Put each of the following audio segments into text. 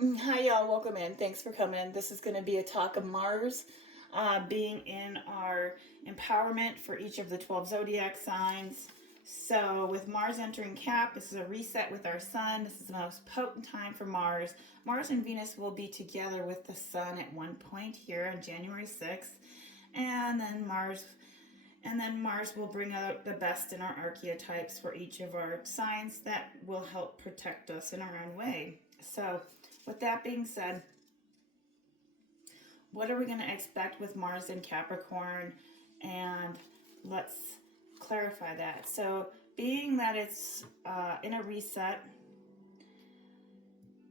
Hi, y'all. Welcome in. Thanks for coming. This is going to be a talk of Mars being in our empowerment for each of the 12 zodiac signs. So, with Mars entering Cap, this is a reset with our Sun. This is the most potent time for Mars. Mars and Venus will be together with the Sun at one point here on January 6th. And then Mars will bring out the best in our archetypes for each of our signs that will help protect us in our own way. So, with that being said, what are we going to expect with Mars in Capricorn? And let's clarify that. So, being that it's in a reset,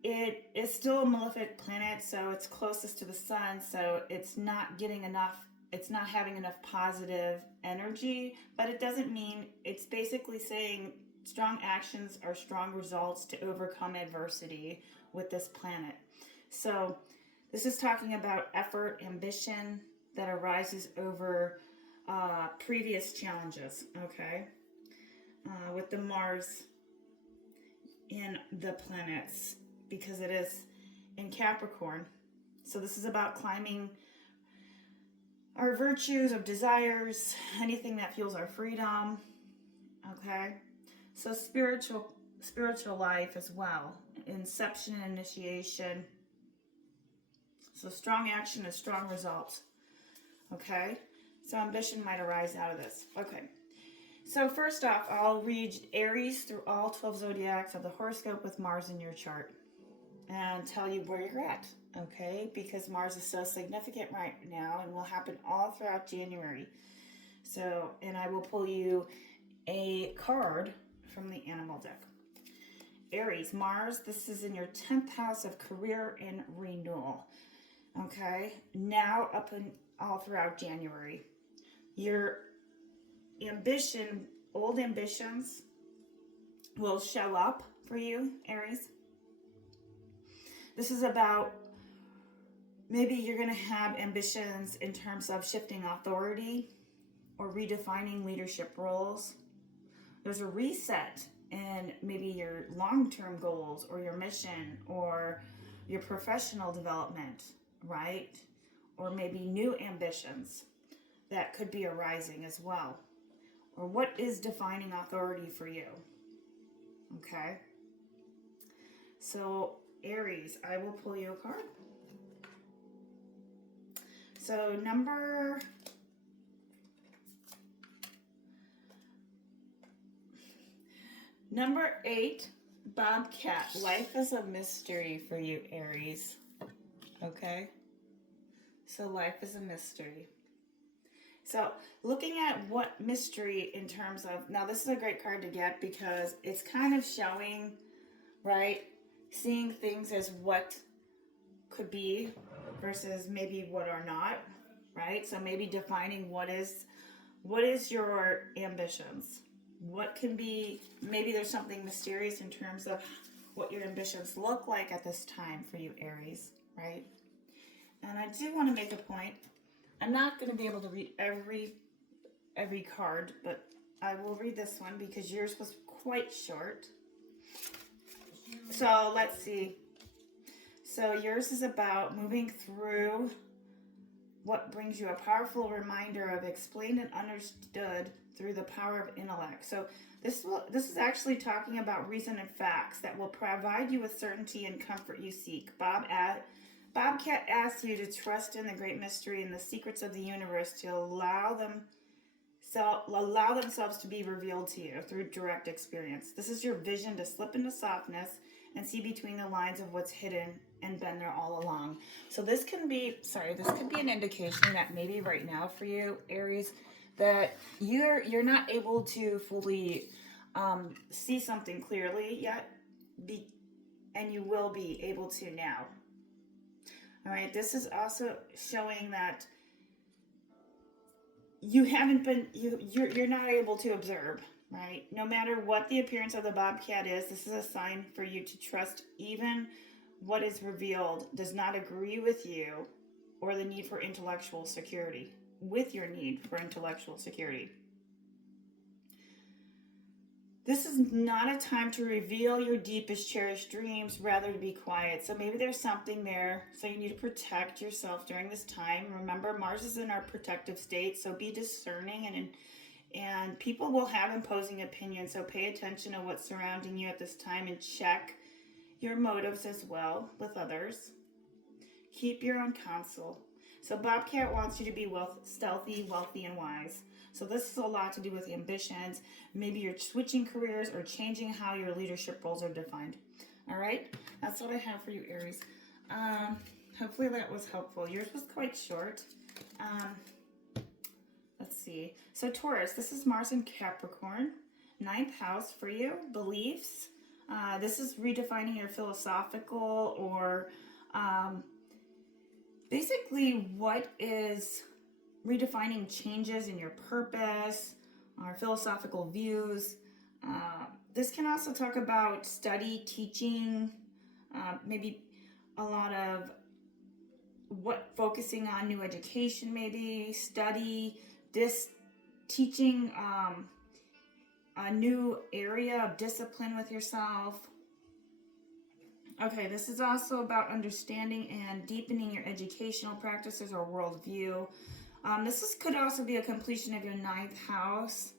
it is still a malefic planet, so it's closest to the sun, so it's not getting enough, it's not having enough positive energy, but it doesn't mean, it's basically saying strong actions are strong results to overcome adversity with this planet. So this is talking about effort, ambition that arises over previous challenges, okay? With the Mars in the planets, because it is in Capricorn. So this is about climbing our virtues of desires, anything that fuels our freedom, okay? So spiritual life as well, inception and initiation. So strong action is strong results, okay? So ambition might arise out of this, okay? So first off, I'll read Aries through all 12 zodiacs of the horoscope with Mars in your chart and tell you where you're at, okay? Because Mars is so significant right now and will happen all throughout January. So, and I will pull you a card from the animal deck. Aries, Mars, this is in your 10th house of career and renewal, okay? Now up and all throughout January. Your ambition, old ambitions will show up for you, Aries. This is about maybe you're going to have ambitions in terms of shifting authority or redefining leadership roles. There's a reset in maybe your long-term goals or your mission or your professional development, right? Or maybe new ambitions that could be arising as well. Or what is defining authority for you? Okay. So Aries, I will pull you a card. So number 8, Bobcat. Life is a mystery for you, Aries. Okay? So life is a mystery. So looking at what mystery in terms of, now this is a great card to get because it's kind of showing, right? Seeing things as what could be versus maybe what are not, right? So maybe defining what is your ambitions. What can be, maybe there's something mysterious in terms of what your ambitions look like at this time for you, Aries, right? And I do want to make a point. I'm not going to be able to read every card, but I will read this one because yours was quite short. So let's see. So yours is about moving through what brings you a powerful reminder of explained and understood through the power of intellect. So this is actually talking about reason and facts that will provide you with certainty and comfort you seek. Bobcat asks you to trust in the great mystery and the secrets of the universe to allow themselves to be revealed to you through direct experience. This is your vision to slip into softness and see between the lines of what's hidden and been there all along. So this could be an indication that maybe right now for you, Aries, that you're not able to fully see something clearly yet, and you will be able to now. All right, this is also showing that you're not able to observe, right? No matter what the appearance of the bobcat is, this is a sign for you to trust even what is revealed does not agree with you or the need for intellectual security, with your need for intellectual security. This is not a time to reveal your deepest cherished dreams, rather to be quiet. So maybe there's something there. So you need to protect yourself during this time. Remember, Mars is in our protective state, so be discerning, and people will have imposing opinions. So pay attention to what's surrounding you at this time and check your motives as well with others. Keep your own counsel. So Bobcat wants you to be stealthy, wealthy, and wise. So this is a lot to do with ambitions. Maybe you're switching careers or changing how your leadership roles are defined. All right, that's what I have for you, Aries. Hopefully that was helpful. Yours was quite short. Let's see. So Taurus, this is Mars in Capricorn. 9th house for you, beliefs. This is redefining your philosophical or basically what is redefining changes in your purpose, our philosophical views. This can also talk about study, teaching, maybe a lot of focusing on new education, maybe study, teaching a new area of discipline with yourself. Okay, this is also about understanding and deepening your educational practices or worldview. This could also be a completion of your 9th house,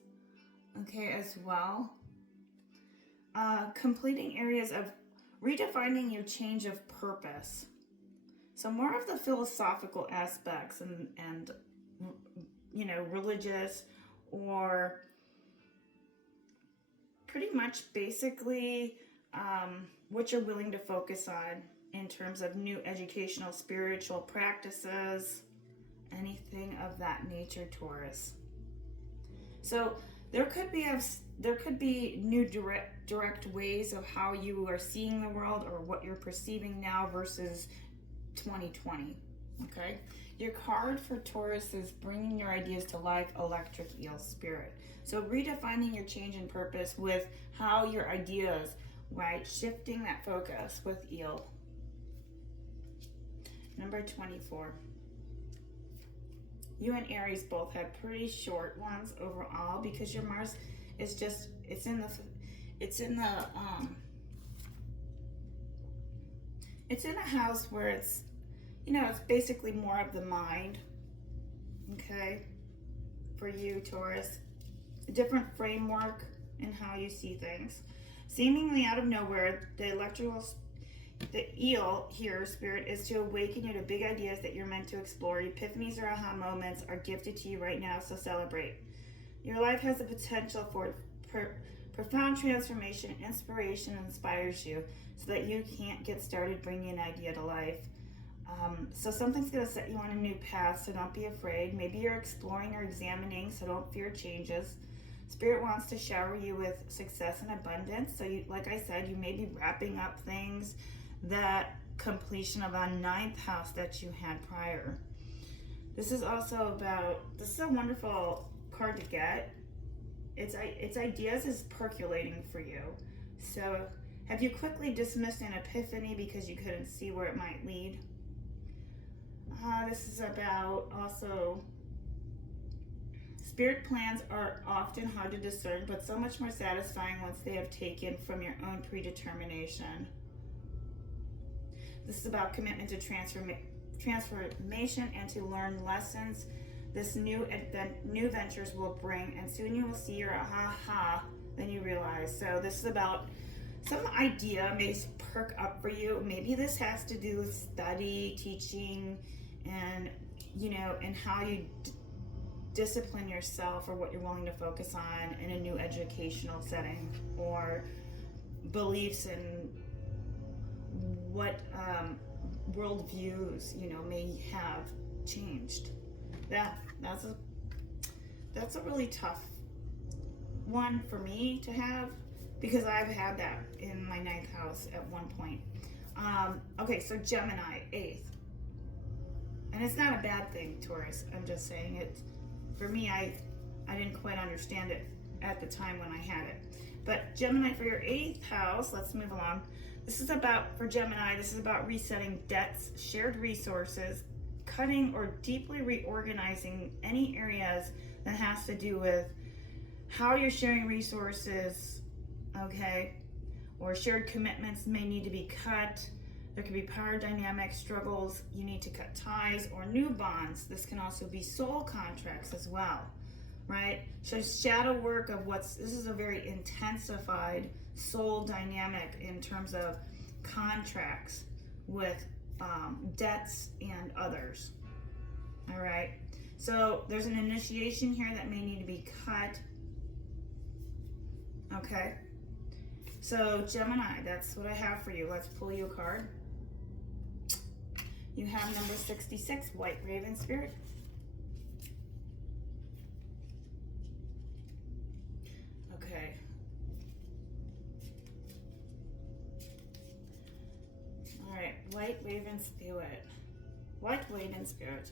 okay, as well. Completing areas of redefining your change of purpose. So more of the philosophical aspects and you know, religious, or pretty much basically what you're willing to focus on in terms of new educational, spiritual practices, anything of that nature, Taurus. So there could be new direct ways of how you are seeing the world or what you're perceiving now versus 2020. Okay, your card for Taurus is bringing your ideas to life, electric eel spirit. So redefining your change in purpose with how your ideas, right, shifting that focus with eel. Number 24. You and Aries both have pretty short ones overall because your Mars is just, it's in a house where it's, you know, it's basically more of the mind, okay, for you, Taurus. A different framework in how you see things. Seemingly out of nowhere, the eel here, spirit, is to awaken you to big ideas that you're meant to explore. Epiphanies or aha moments are gifted to you right now, so celebrate. Your life has the potential for profound transformation. Inspiration inspires you so that you can't get started bringing an idea to life. So something's going to set you on a new path, so don't be afraid. Maybe you're exploring or examining, so don't fear changes. Spirit wants to shower you with success and abundance. So you, like I said, you may be wrapping up things, that completion of a 9th house that you had prior. This is also about, this is a wonderful card to get. Its ideas is percolating for you. So have you quickly dismissed an epiphany because you couldn't see where it might lead? This is about also, spirit plans are often hard to discern, but so much more satisfying once they have taken from your own predetermination. This is about commitment to transformation and to learn lessons this new ventures will bring, and soon you will see your aha, then you realize. So this is about some idea may perk up for you. Maybe this has to do with study, teaching, and you know, and how you discipline yourself or what you're willing to focus on in a new educational setting, or beliefs and what worldviews, you know, may have changed. That's a really tough one for me to have, because I've had that in my 9th house at one point. Okay, so Gemini, 8th. And it's not a bad thing, Taurus. I'm just saying it. For me, I didn't quite understand it at the time when I had it. But Gemini, for your 8th house, let's move along. This is about, for Gemini, this is about resetting debts, shared resources, cutting or deeply reorganizing any areas that has to do with how you're sharing resources, okay? Or shared commitments may need to be cut. There could be power dynamic struggles. You need to cut ties or new bonds. This can also be soul contracts as well, right? So shadow work of this is a very intensified soul dynamic in terms of contracts with debts and others, all right? So there's an initiation here that may need to be cut, okay? So Gemini, that's what I have for you. Let's pull you a card. You have number 66, White Raven Spirit. Okay. All right, White Raven Spirit. White Raven Spirit.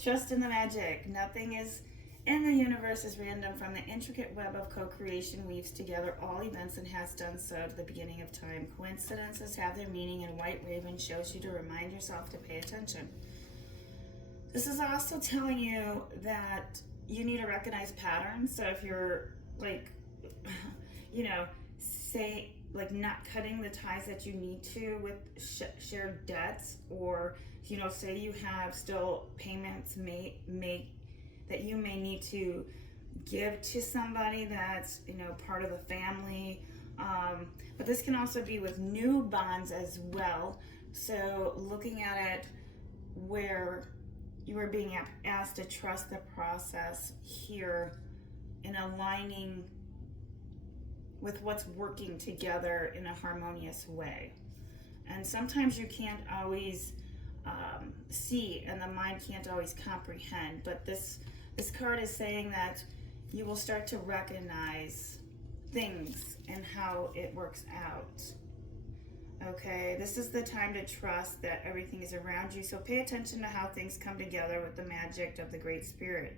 Trust in the magic. Nothing is in the universe is random. From the intricate web of co-creation weaves together all events and has done so to the beginning of time. Coincidences have their meaning, and White Raven shows you to remind yourself to pay attention. This is also telling you that you need to recognize patterns. So if you're like, you know, say like not cutting the ties that you need to with shared debts, or, you know, say you have still payments that you may need to give to somebody that's, you know, part of the family. But this can also be with new bonds as well. So looking at it where you are being asked to trust the process here and aligning with what's working together in a harmonious way. And sometimes you can't always see, and the mind can't always comprehend, but this card is saying that you will start to recognize things and how it works out. Okay, this is the time to trust that everything is around you. So pay attention to how things come together with the magic of the Great Spirit.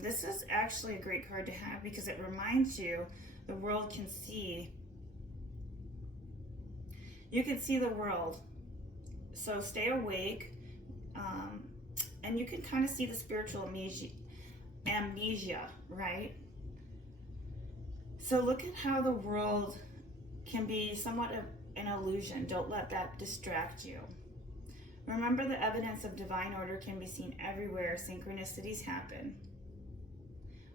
This is actually a great card to have because it reminds you the world can see. You can see the world. So stay awake. And you can kind of see the spiritual amnesia, right? So look at how the world can be somewhat of an illusion. Don't let that distract you. Remember, the evidence of divine order can be seen everywhere. Synchronicities happen.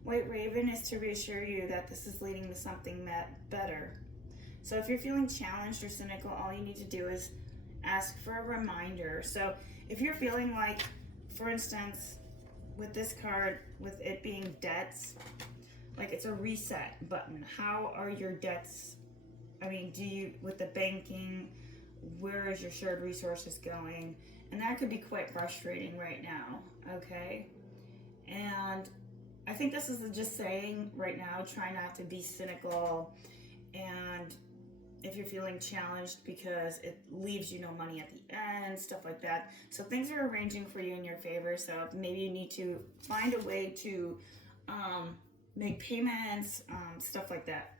White Raven is to reassure you that this is leading to something better. So if you're feeling challenged or cynical, all you need to do is ask for a reminder. So if you're feeling like, for instance, with this card, with it being debts, like it's a reset button. How are your debts? I mean, with the banking, where is your shared resources going? And that could be quite frustrating right now, okay? And I think this is just saying right now, try not to be cynical, and if you're feeling challenged because it leaves you no money at the end, stuff like that. So things are arranging for you in your favor. So maybe you need to find a way to make payments, stuff like that.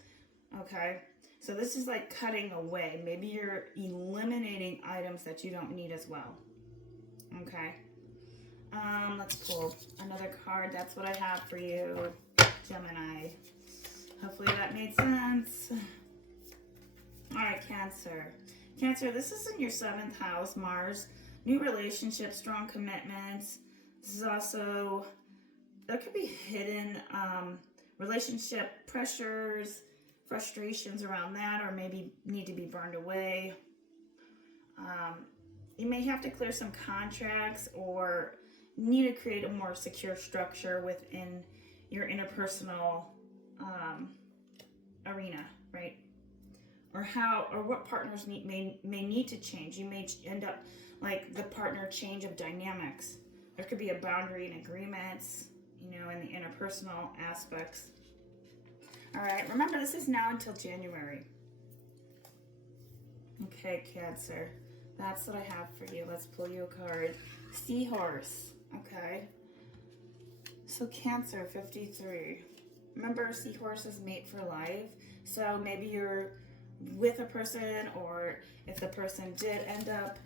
Okay. So this is like cutting away. Maybe you're eliminating items that you don't need as well. Okay. Let's pull another card. That's what I have for you, Gemini. Hopefully that made sense. All right, Cancer. Cancer, this is in your 7th house, Mars. New relationships, strong commitments. This is also, there could be hidden relationship pressures, frustrations around that, or maybe need to be burned away. You may have to clear some contracts or need to create a more secure structure within your interpersonal arena, right? Or what partners may need to change. You may end up like the partner change of dynamics. There could be a boundary and agreements, you know, in the interpersonal aspects. All right, remember this is now until January. Okay, Cancer, that's what I have for you. Let's pull you a card. Seahorse, okay. So Cancer, 53. Remember, seahorses mate for life. So maybe you're with a person, or if the person did end up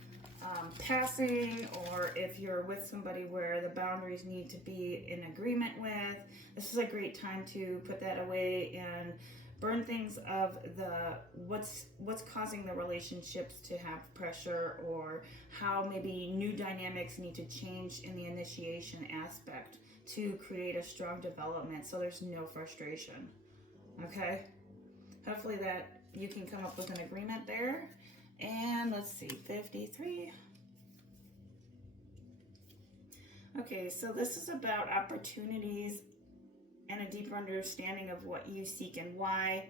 passing, or if you're with somebody where the boundaries need to be in agreement with, this is a great time to put that away and burn things of the what's causing the relationships to have pressure, or how maybe new dynamics need to change in the initiation aspect to create a strong development so there's no frustration. Okay, hopefully that you can come up with an agreement there. And let's see, 53. Okay, so this is about opportunities and a deeper understanding of what you seek and why.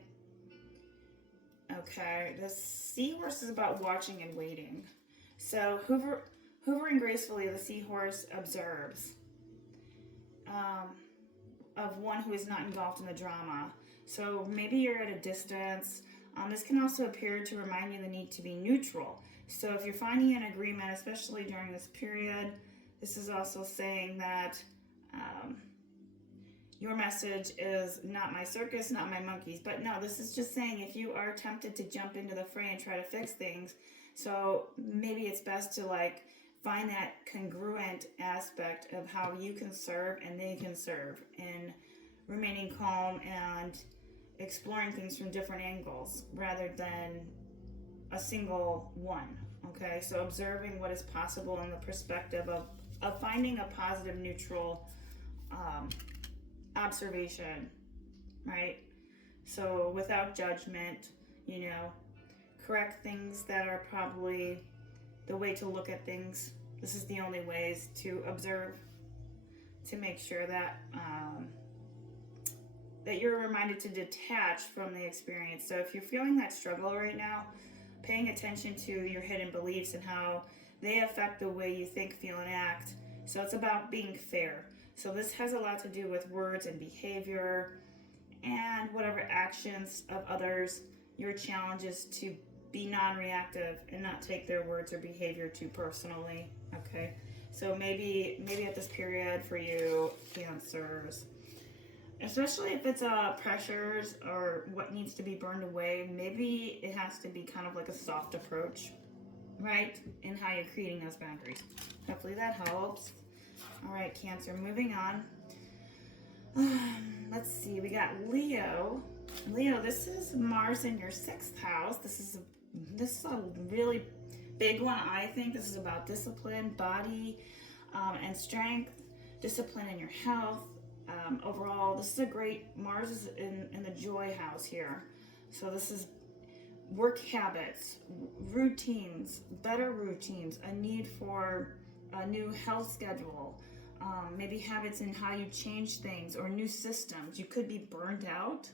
Okay, the seahorse is about watching and waiting. So hovering gracefully, the seahorse observes of one who is not engulfed in the drama. So maybe you're at a distance. This can also appear to remind you the need to be neutral. So if you're finding an agreement, especially during this period, this is also saying that your message is not my circus, not my monkeys. But no, this is just saying if you are tempted to jump into the fray and try to fix things, so maybe it's best to like find that congruent aspect of how you can serve and they can serve, and remaining calm and exploring things from different angles rather than a single one. Okay, so observing what is possible in the perspective of finding a positive, neutral observation, right? So without judgment, correct things that are probably the way to look at things. This is the only ways to observe, to make sure that that you're reminded to detach from the experience. So if you're feeling that struggle right now, paying attention to your hidden beliefs and how they affect the way you think, feel, and act. So it's about being fair. So this has a lot to do with words and behavior and whatever actions of others. Your challenge is to be non-reactive and not take their words or behavior too personally. Okay, so maybe at this period for you, Cancers, especially if it's pressures or what needs to be burned away, maybe it has to be kind of like a soft approach, right, in how you're creating those boundaries. Hopefully that helps. All right, Cancer, moving on. Let's see, we got Leo. Leo, this is Mars in your 6th house. This is a really big one, I think. This is about discipline, body, and strength, discipline in your health. Overall, this is a great, Mars is in the joy house here. So this is work habits, routines, better routines, a need for a new health schedule, maybe habits in how you change things or new systems. You could be burnt out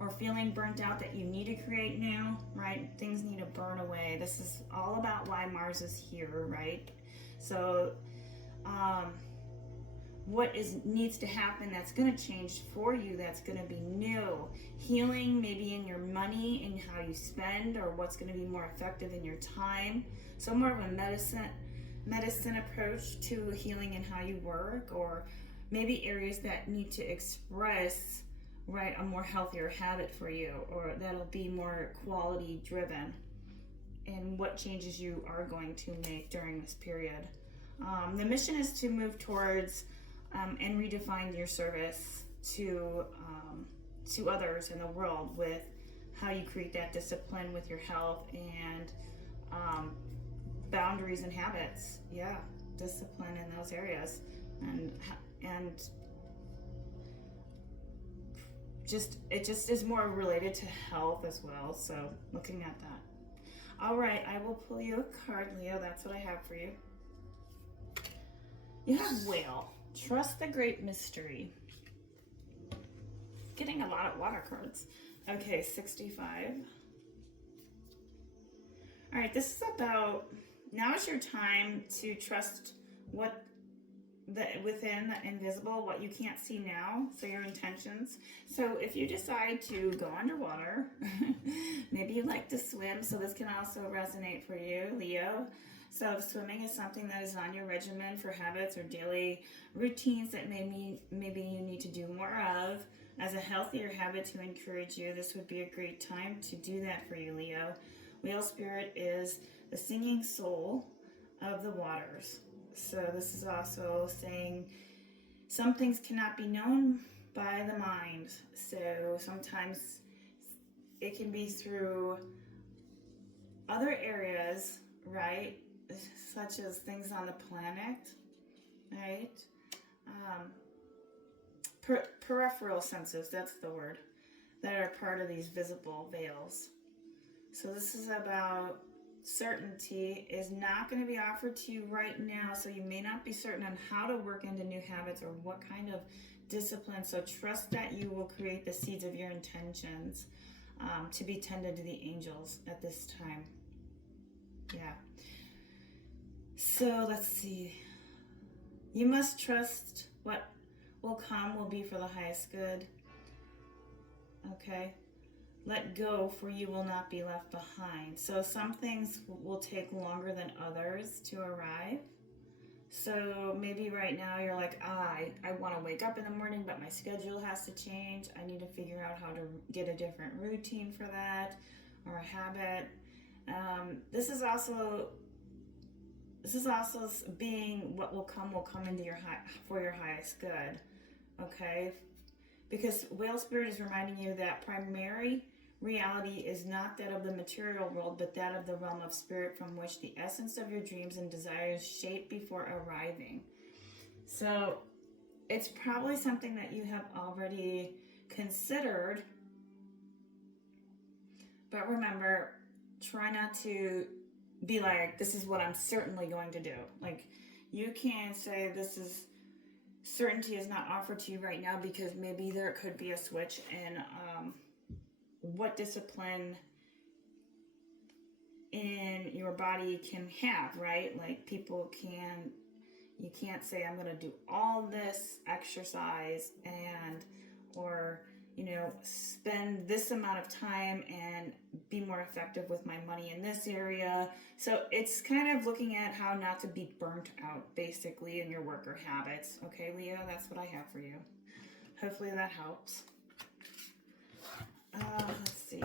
or feeling burnt out that you need to create new, right? Things need to burn away. This is all about why Mars is here, right? So what needs to happen that's going to change for you, that's going to be new. Healing maybe in your money and how you spend, or what's going to be more effective in your time. So more of a medicine approach to healing and how you work, or maybe areas that need to express, right, a more healthier habit for you, or that'll be more quality driven, and what changes you are going to make during this period. The mission is to move towards and redefine your service to others in the world with how you create that discipline with your health and boundaries and habits. Yeah, discipline in those areas, and it just is more related to health as well. So looking at that. All right, I will pull you a card, Leo. That's what I have for you. You have Whale. Trust the great mystery. Getting a lot of water cards. Okay, 65. All right, this is about, now is your time to trust within the invisible, what you can't see now, so your intentions. So if you decide to go underwater, maybe you like to swim, so this can also resonate for you, Leo. So if swimming is something that is on your regimen for habits or daily routines that maybe you need to do more of as a healthier habit to encourage you, this would be a great time to do that for you, Leo. Whale spirit is the singing soul of the waters. So this is also saying some things cannot be known by the mind. So sometimes it can be through other areas, right? Such as things on the planet, right? Peripheral senses, that's the word, that are part of these visible veils. So this is about certainty is not going to be offered to you right now, so you may not be certain on how to work into new habits or what kind of discipline. So trust that you will create the seeds of your intentions to be tended to the angels at this time. Yeah. So let's see. You must trust what will come will be for the highest good. Okay. Let go, for you will not be left behind. So some things will take longer than others to arrive. So maybe right now you're like, I want to wake up in the morning, but my schedule has to change. I need to figure out how to get a different routine for that, or a habit. This is also being what will come into your for your highest good. Okay, because whale spirit is reminding you that primary reality is not that of the material world, but that of the realm of spirit, from which the essence of your dreams and desires shape before arriving. So it's probably something that you have already considered, but remember, try not to be like, this is what I'm certainly going to do. Like, you can't say certainty is not offered to you right now, because maybe there could be a switch in what discipline in your body can have, right? Like, you can't say, I'm going to do all this exercise or spend this amount of time and be more effective with my money in this area. So it's kind of looking at how not to be burnt out, basically, in your work or habits. Okay, Leo, that's what I have for you. Hopefully that helps. Let's see.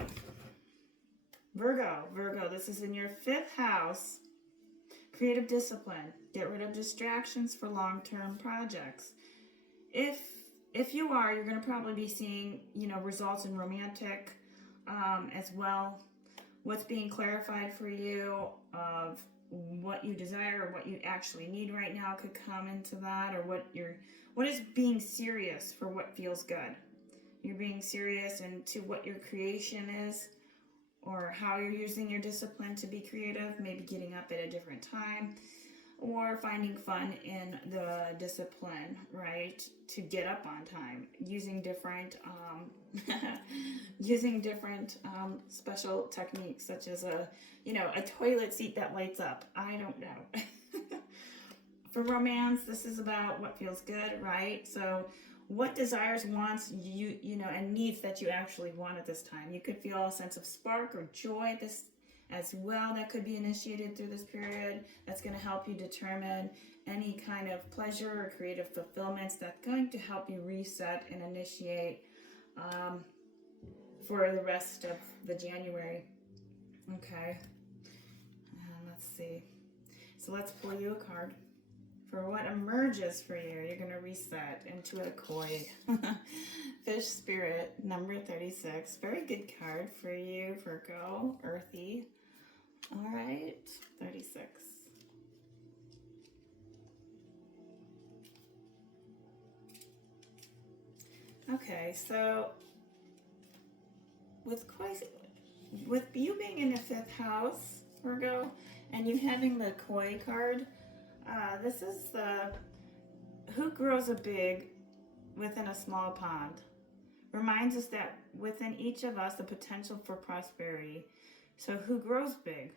Virgo, this is in your 5th house. Creative discipline. Get rid of distractions for long-term projects. If you are, you're going to probably be seeing, results in romantic as well. What's being clarified for you of what you desire or what you actually need right now could come into that, or what is being serious for what feels good. You're being serious into what your creation is, or how you're using your discipline to be creative, maybe getting up at a different time, or finding fun in the discipline, right? To get up on time, using different special techniques, such as a toilet seat that lights up. I don't know. For romance, this is about what feels good, right? So what desires, wants, and needs that you actually want at this time. You could feel a sense of spark or joy at this as well that could be initiated through this period. That's going to help you determine any kind of pleasure or creative fulfillments that's going to help you reset and initiate for the rest of the January. Okay, let's see. So let's pull you a card for what emerges for you. You're going to reset into a koi. Fish spirit, number 36. Very good card for you, Virgo, earthy. All right, 36. Okay, so with you being in the 5th house, Virgo, and you having the koi card, this is who grows a big within a small pond. Reminds us that within each of us the potential for prosperity. So who grows big?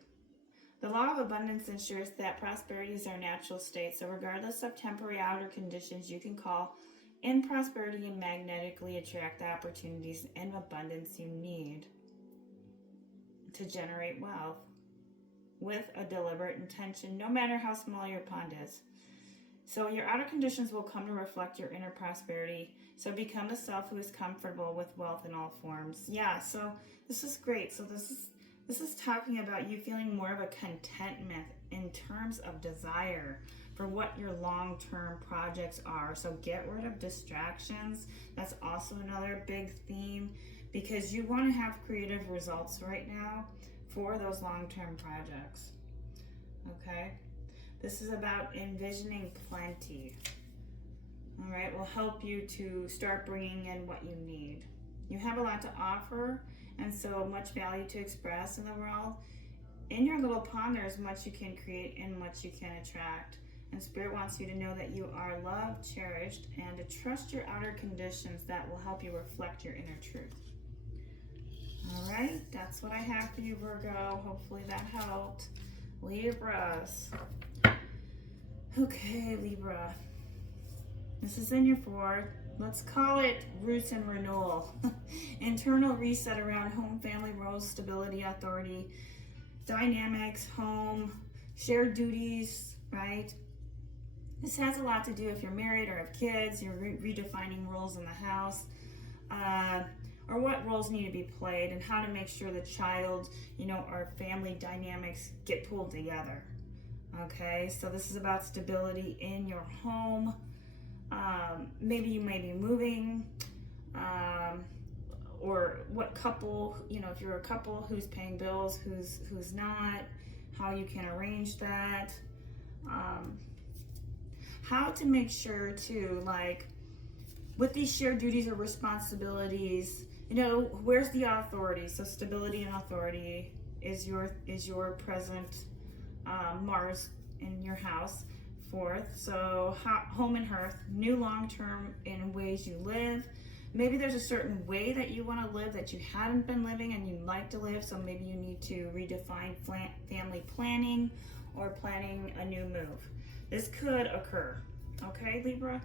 The law of abundance ensures that prosperity is our natural state. So regardless of temporary outer conditions, you can call in prosperity and magnetically attract the opportunities and abundance you need to generate wealth with a deliberate intention, no matter how small your pond is. So your outer conditions will come to reflect your inner prosperity. So become the self who is comfortable with wealth in all forms. Yeah, so this is great. So this is talking about you feeling more of a contentment in terms of desire. for what your long-term projects are. So get rid of distractions. That's also another big theme, because you want to have creative results right now for those long-term projects. Okay? This is about envisioning plenty. All right, will help you to start bringing in what you need. You have a lot to offer, and so much value to express in the world. In your little pond, there's much you can create and much you can attract. And Spirit wants you to know that you are loved, cherished, and to trust your outer conditions that will help you reflect your inner truth. All right, that's what I have for you, Virgo. Hopefully that helped. Libras. Okay, Libra. This is in your fourth. Let's call it roots and renewal. Internal reset around home, family, roles, stability, authority, dynamics, home, shared duties, right? This has a lot to do if you're married or have kids, you're redefining roles in the house, or what roles need to be played and how to make sure the child, or family dynamics get pulled together. Okay, so this is about stability in your home. Maybe you may be moving, or what couple, if you're a couple, who's paying bills, who's not, how you can arrange that, how to make sure to, like, with these shared duties or responsibilities, where's the authority? So stability and authority is your present Mars in your house. Fourth, so home and hearth, new long-term in ways you live. Maybe there's a certain way that you want to live that you haven't been living and you'd like to live, so maybe you need to redefine family planning or planning a new move. This could occur. Okay, Libra,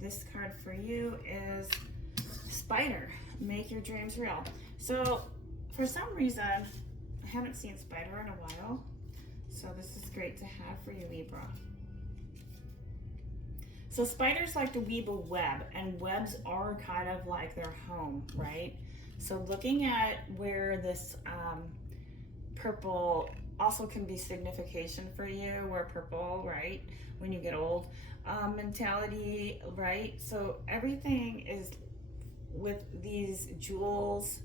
this card for you is Spider. Make your dreams real. So for some reason, I haven't seen Spider in a while, so this is great to have for you, Libra. So spiders like to weave a web, and webs are kind of like their home, right? So looking at where this purple also can be signification for you, where purple, right, when you get old, mentality, right? So everything is with these jewels.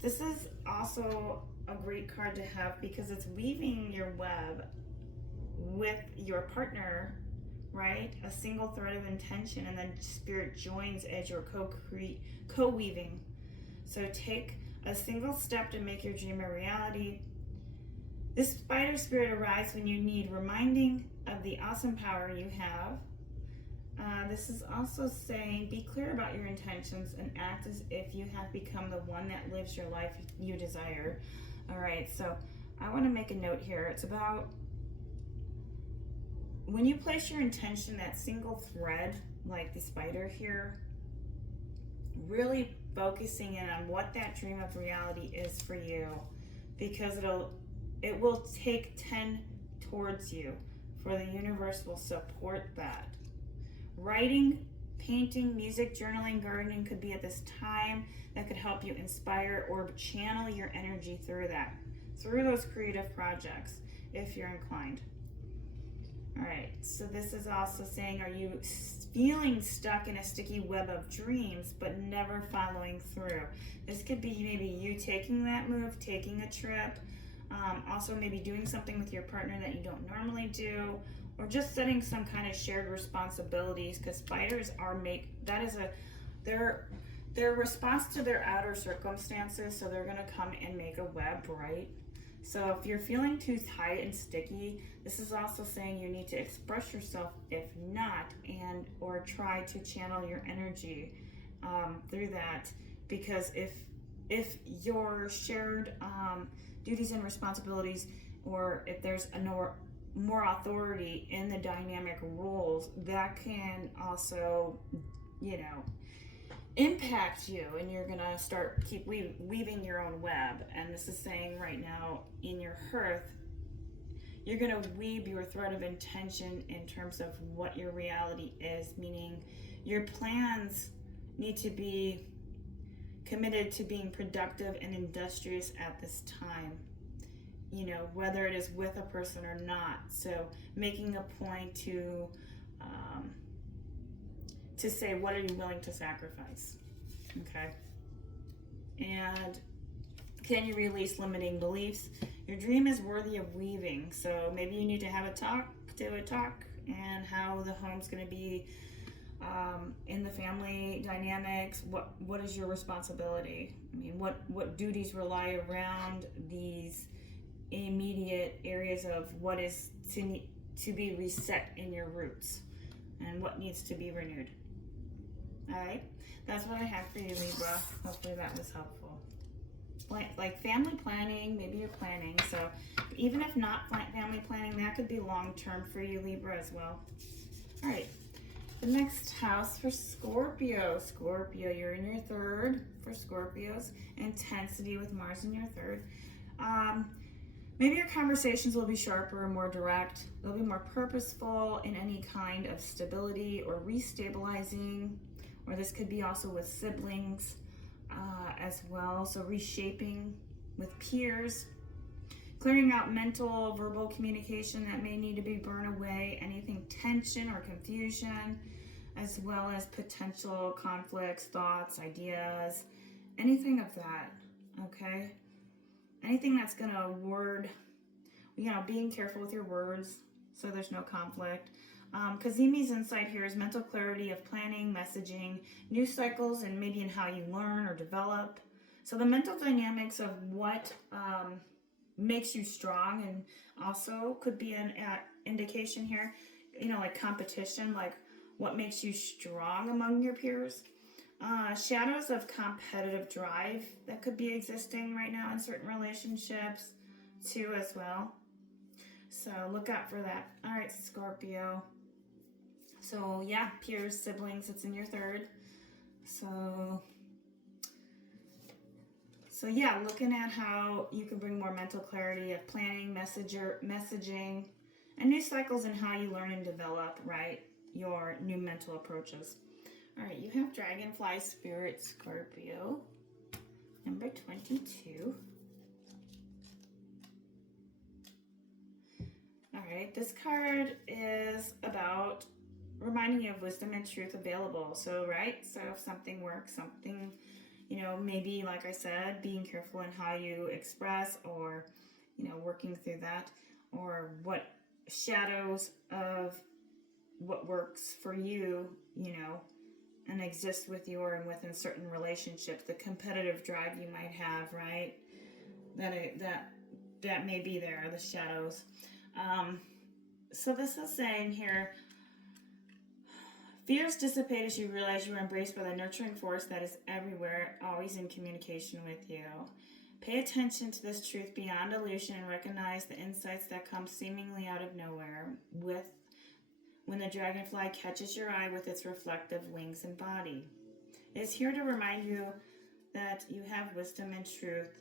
This is also a great card to have because it's weaving your web with your partner, right? A single thread of intention, and then Spirit joins as you're co-weaving. So take a single step to make your dream a reality. This Spider Spirit arrives when you need reminding of the awesome power you have. This is also saying, be clear about your intentions and act as if you have become the one that lives your life you desire. All right, so I want to make a note here. It's about when you place your intention, that single thread, like the spider here, really focusing in on what that dream of reality is for you, because it will take 10 towards you, for the universe will support that. Writing, painting, music, journaling, gardening could be at this time that could help you inspire or channel your energy through those creative projects, if you're inclined. All right, so this is also saying, are you feeling stuck in a sticky web of dreams but never following through? This could be maybe you taking that move, taking a trip, also maybe doing something with your partner that you don't normally do, or just setting some kind of shared responsibilities, because spiders their response to their outer circumstances, so they're gonna come and make a web, right? So if you're feeling too tight and sticky, this is also saying you need to express yourself, if not, or try to channel your energy through that, because if your shared duties and responsibilities, or if there's more authority in the dynamic roles, that can also, impact you, and you're gonna keep weaving your own web. And this is saying right now in your hearth, you're gonna weave your thread of intention in terms of what your reality is, meaning your plans need to be committed to being productive and industrious at this time. you know, whether it is with a person or not. So making a point to say, what are you willing to sacrifice? Okay. And can you release limiting beliefs? Your dream is worthy of weaving. So maybe you need to have a talk, and how the home's going to be in the family dynamics. What is your responsibility? I mean, what duties rely around these immediate areas of what is to be reset in your roots, and what needs to be renewed. All right, that's what I have for you, Libra. Hopefully that was helpful. Like family planning, maybe you're planning. So even if not family planning, that could be long-term for you, Libra, as well. All right, the next house for Scorpio. Scorpio, you're in your third for Scorpios. Intensity with Mars in your third. Maybe your conversations will be sharper and more direct. They'll be more purposeful in any kind of stability or restabilizing, or this could be also with siblings as well. So reshaping with peers, clearing out mental, verbal communication that may need to be burned away, anything tension or confusion, as well as potential conflicts, thoughts, ideas, anything of that, okay? Anything that's gonna being careful with your words so there's no conflict. Kazemi's insight here is mental clarity of planning, messaging, new cycles, and maybe in how you learn or develop. So the mental dynamics of what makes you strong, and also could be an indication here, you know, like competition, like what makes you strong among your peers. Shadows of competitive drive that could be existing right now in certain relationships too as well. So look out for that. All right, Scorpio. So yeah, peers, siblings, it's in your third. So yeah, looking at how you can bring more mental clarity of planning, messaging, and new cycles in how you learn and develop, right? Your new mental approaches. All right, you have Dragonfly Spirit, Scorpio, number 22. All right, this card is about reminding you of wisdom and truth available. So, right, so if something works, something, you know, maybe, like I said, being careful in how you express, or, you know, working through that, or what shadows of what works for you, you know, and exist with you or within certain relationships, the competitive drive you might have, right? That may be there, the shadows. So this is saying here, fears dissipate as you realize you are embraced by the nurturing force that is everywhere, always in communication with you. Pay attention to this truth beyond illusion and recognize the insights that come seemingly out of nowhere when the dragonfly catches your eye with its reflective wings and body. It is here to remind you that you have wisdom and truth.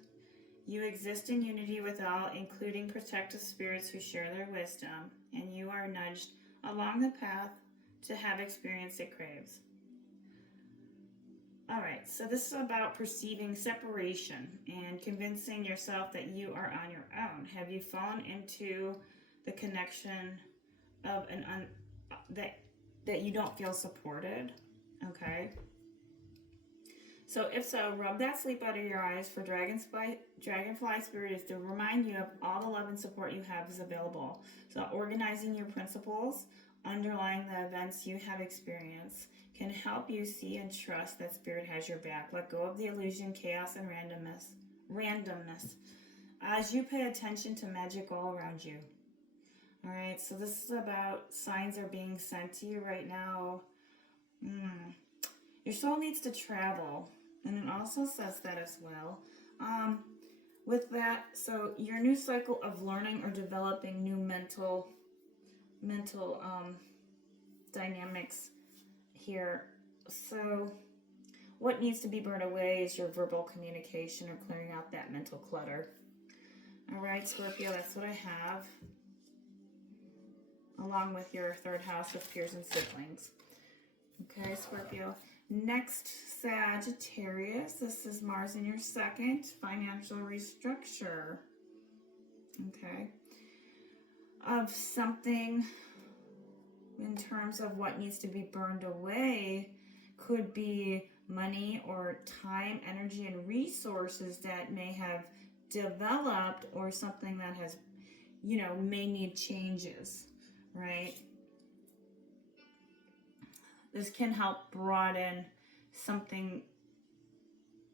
You exist in unity with all, including protective spirits who share their wisdom, and you are nudged along the path to have experience it craves. All right, so this is about perceiving separation and convincing yourself that you are on your own. Have you fallen into the connection of that you don't feel supported? Okay. So if so, rub that sleep out of your eyes, for Dragonfly Spirit is to remind you of all the love and support you have is available. So organizing your principles underlying the events you have experienced can help you see and trust that Spirit has your back. Let go of the illusion, chaos, and randomness as you pay attention to magic all around you. All right, so this is about signs are being sent to you right now. Your soul needs to travel, and it also says that as well. With that, so your new cycle of learning or developing new mental dynamics here. So what needs to be burned away is your verbal communication or clearing out that mental clutter. All right, Scorpio, that's what I have, along with your third house of peers and siblings. Okay, Scorpio. Next, Sagittarius. This is Mars in your second, financial restructure. Okay. Of something in terms of what needs to be burned away could be money or time, energy, and resources that may have developed, or something that has, may need changes, right? This can help broaden something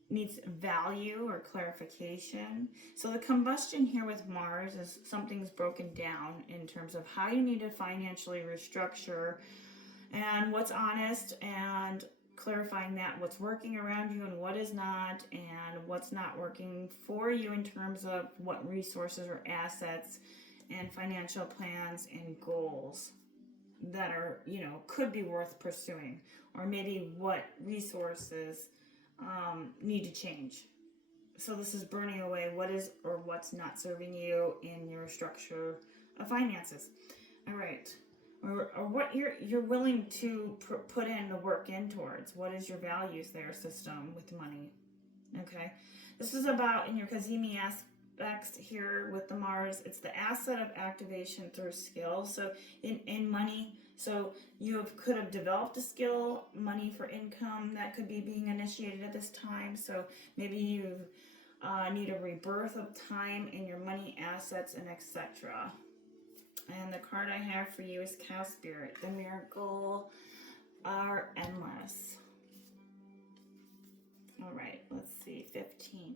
needs value or clarification. So the combustion here with Mars is something's broken down in terms of how you need to financially restructure and what's honest, and clarifying that what's working around you and what is not, and what's not working for you in terms of what resources or assets and financial plans and goals that are, could be worth pursuing, or maybe what resources need to change. So this is burning away what is or what's not serving you in your structure of finances. All right. Or what you're willing to put in the work in towards. What is your values there system with money? Okay. This is about in your Kazemi aspects here with the Mars. It's the asset of activation through skill. So in money, so could have developed a skill, money for income that could be being initiated at this time. So maybe you need a rebirth of time in your money assets and etc. And the card I have for you is Cow Spirit. The miracle are endless. All right, let's see, 15.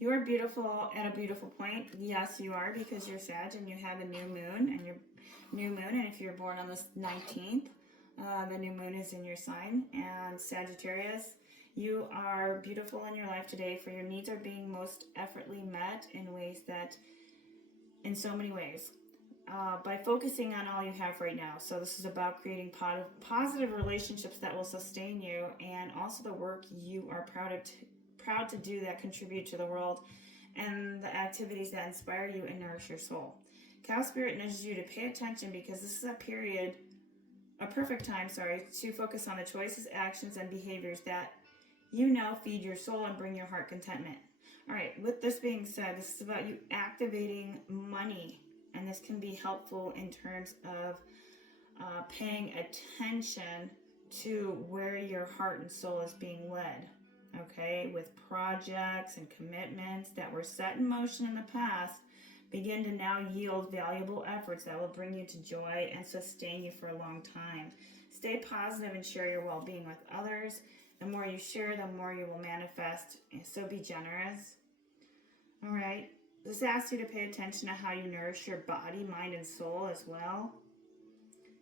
You are beautiful at a beautiful point. Yes, you are, because you're Sag and you have a new moon, and if you're born on the 19th, the new moon is in your sign. And Sagittarius, you are beautiful in your life today, for your needs are being most effortlessly met in so many ways. By focusing on all you have right now. So this is about creating positive relationships that will sustain you, and also the work you are proud to do that contribute to the world, and the activities that inspire you and nourish your soul. Cow Spirit nudges you to pay attention, because this is a perfect time, to focus on the choices, actions, and behaviors that feed your soul and bring your heart contentment. All right, with this being said, this is about you activating money, and this can be helpful in terms of paying attention to where your heart and soul is being led, okay? With projects and commitments that were set in motion in the past, begin to now yield valuable efforts that will bring you to joy and sustain you for a long time. Stay positive and share your well-being with others. The more you share, the more you will manifest, so be generous. All right. This asks you to pay attention to how you nourish your body, mind, and soul as well.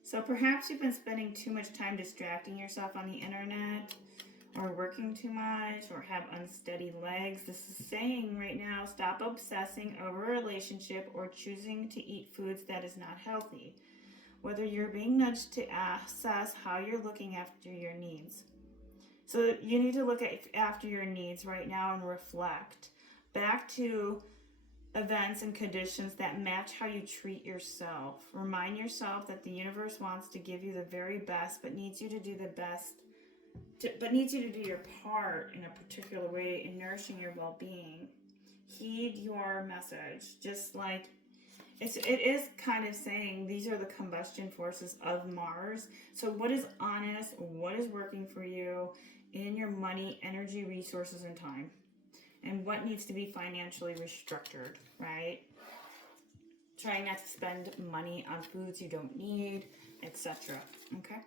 So perhaps you've been spending too much time distracting yourself on the internet, or working too much, or have unsteady legs. This is saying right now, stop obsessing over a relationship or choosing to eat foods that is not healthy. Whether you're being nudged to assess how you're looking after your needs. So you need to look after your needs right now and reflect back to events and conditions that match how you treat yourself. Remind yourself that the universe wants to give you the very best, but needs you to do your part in a particular way in nourishing your well-being. Heed your message. Just like it is kind of saying these are the combustion forces of Mars. So what is honest? What is working for you in your money, energy, resources, and time? And what needs to be financially restructured, right? Trying not to spend money on foods you don't need, etc. Okay?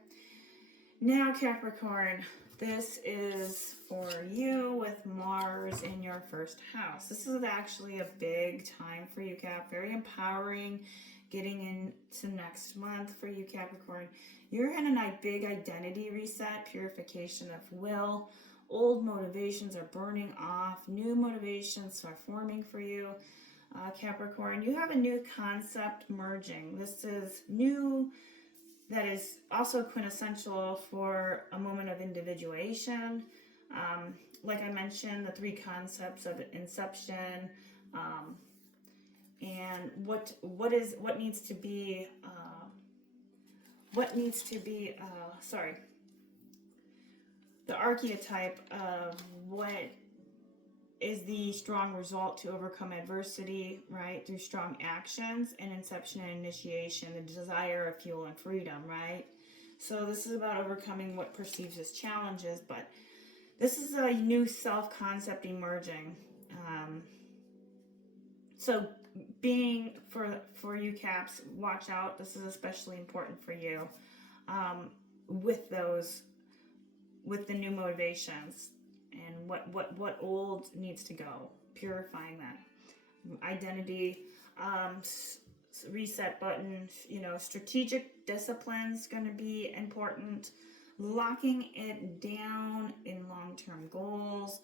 Now, Capricorn, this is for you with Mars in your first house. This is actually a big time for you, Cap. Very empowering, getting into next month for you, Capricorn. You're in a big identity reset, purification of will. Old motivations are burning off. New motivations are forming for you, Capricorn. You have a new concept merging. This is new. That is also quintessential for a moment of individuation. Like I mentioned, the three concepts of inception, and what needs to be the archetype of what is the strong result to overcome adversity, right? Through strong actions and inception and initiation, the desire of fuel and freedom, right? So this is about overcoming what perceives as challenges, but this is a new self-concept emerging. So being, for you Caps, watch out. This is especially important for you with the new motivations and what old needs to go, purifying that identity, reset button, strategic discipline's going to be important, locking it down in long-term goals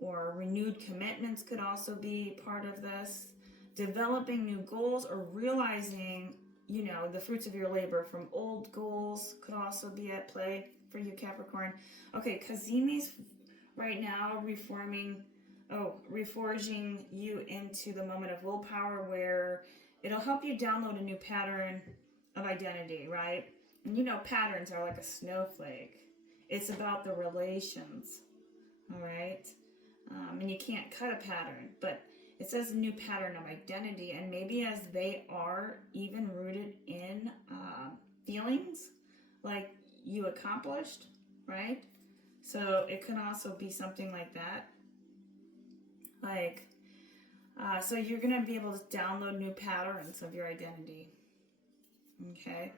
or renewed commitments could also be part of this, developing new goals or realizing the fruits of your labor from old goals could also be at play for you Capricorn. Okay, Cazimi's right now reforging you into the moment of willpower where it'll help you download a new pattern of identity, right? And patterns are like a snowflake. It's about the relations, all right? And you can't cut a pattern, but it says a new pattern of identity, and maybe as they are even rooted in feelings like you accomplished, right? So it can also be something like that. So you're going to be able to download new patterns of your identity. Okay.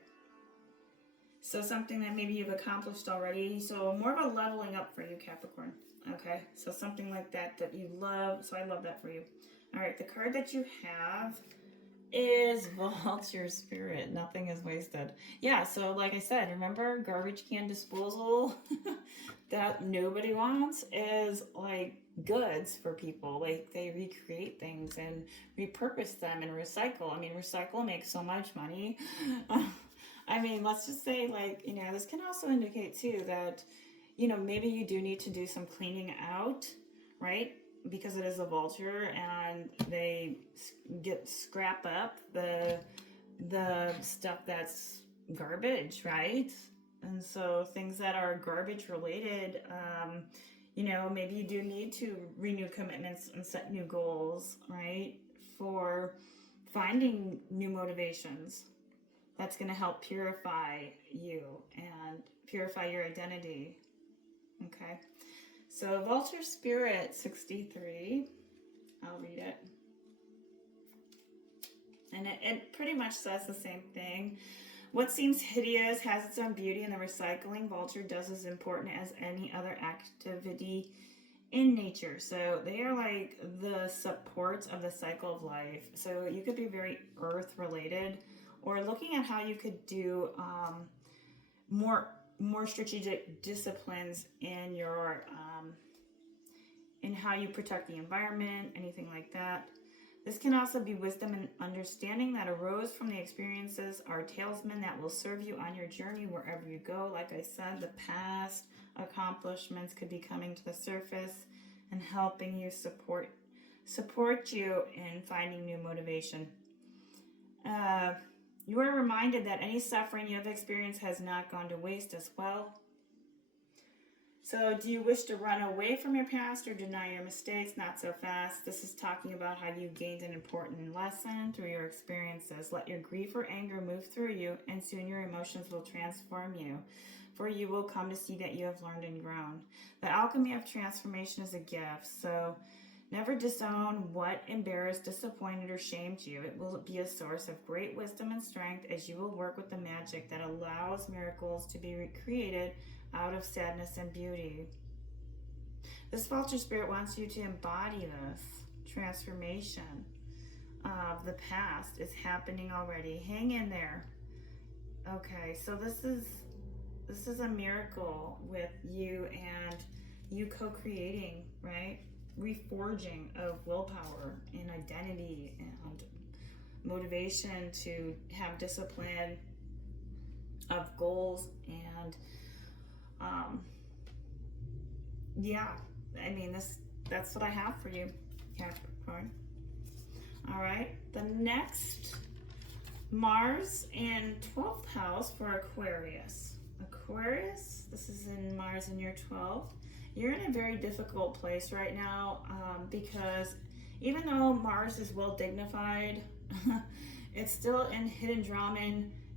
So something that maybe you've accomplished already. So more of a leveling up for you, Capricorn. Okay. So something like that you love. So I love that for you. All right. The card that you have is Vulture Spirit. Nothing is wasted. Yeah. So like I said, remember garbage can disposal that nobody wants is like goods for people. Like they recreate things and repurpose them and recycle. I mean, recycle makes so much money. I mean, let's just say this can also indicate too that, maybe you do need to do some cleaning out, right? Because it is a vulture and they scrap up the stuff that's garbage, right? And so things that are garbage related, maybe you do need to renew commitments and set new goals, right? For finding new motivations. That's going to help purify you and purify your identity. Okay. So Vulture Spirit 63, I'll read it. And it pretty much says the same thing. What seems hideous has its own beauty, and the recycling Vulture does as important as any other activity in nature. So they are like the supports of the cycle of life. So you could be very earth related, or looking at how you could do more strategic disciplines in your in how you protect the environment, anything like that. This can also be wisdom and understanding that arose from the experiences are talisman that will serve you on your journey wherever you go. Like I said, the past accomplishments could be coming to the surface and helping you support you in finding new motivation. You are reminded that any suffering you have experienced has not gone to waste as well. So do you wish to run away from your past or deny your mistakes? Not so fast. This is talking about how you gained an important lesson through your experiences. Let your grief or anger move through you, and soon your emotions will transform you, for you will come to see that you have learned and grown. The alchemy of transformation is a gift, so never disown what embarrassed, disappointed, or shamed you. It will be a source of great wisdom and strength as you will work with the magic that allows miracles to be recreated out of sadness and beauty. This Vulture Spirit wants you to embody this transformation of the past. It's happening already. Hang in there. Okay, so this is a miracle with you and you co-creating, right? Reforging of willpower and identity and motivation to have discipline of goals and that's what I have for you, Capricorn. All right, the next Mars in 12th house for Aquarius. Aquarius, this is in Mars in your 12th. you're in a very difficult place right now, because even though Mars is well dignified, it's still in hidden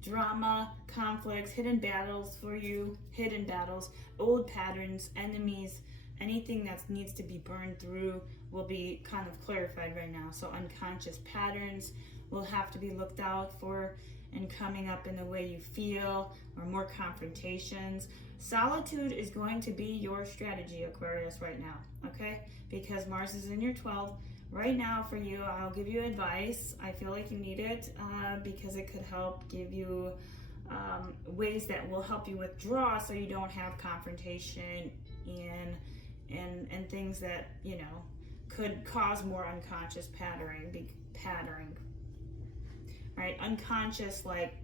drama, conflicts, hidden battles for you, hidden battles, old patterns, enemies, anything that needs to be burned through will be kind of clarified right now. So unconscious patterns will have to be looked out for and coming up in the way you feel, or more confrontations. Solitude is going to be your strategy, Aquarius, right now, okay? Because Mars is in your 12th. Right now for you, I'll give you advice. I feel like you need it, because it could help give you ways that will help you withdraw so you don't have confrontation and things that, you know, could cause more unconscious patterning, right? Unconscious, like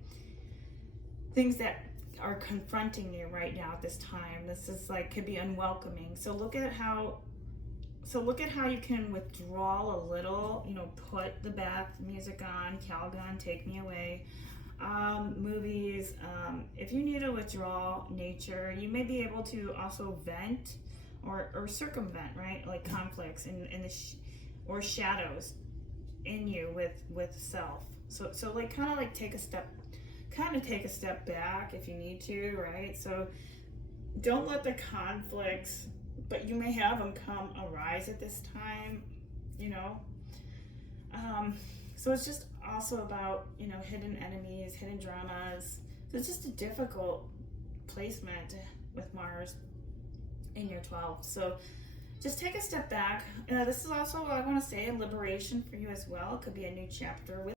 things that are confronting you right now at this time. This is like, could be unwelcoming. So look at how you can withdraw a little, you know, put the bath music on, Calgon, Take Me Away, movies. If you need to withdraw nature, you may be able to also vent or circumvent, right? Like conflicts or shadows in you with self. So like kind of like take a step back if you need to, right? So don't let the conflicts, but you may have them arise at this time, you know. So it's just also about, you know, hidden enemies, hidden dramas. So it's just a difficult placement with Mars in your 12th. So just take a step back. This is also, I want to say, a liberation for you as well. It could be a new chapter with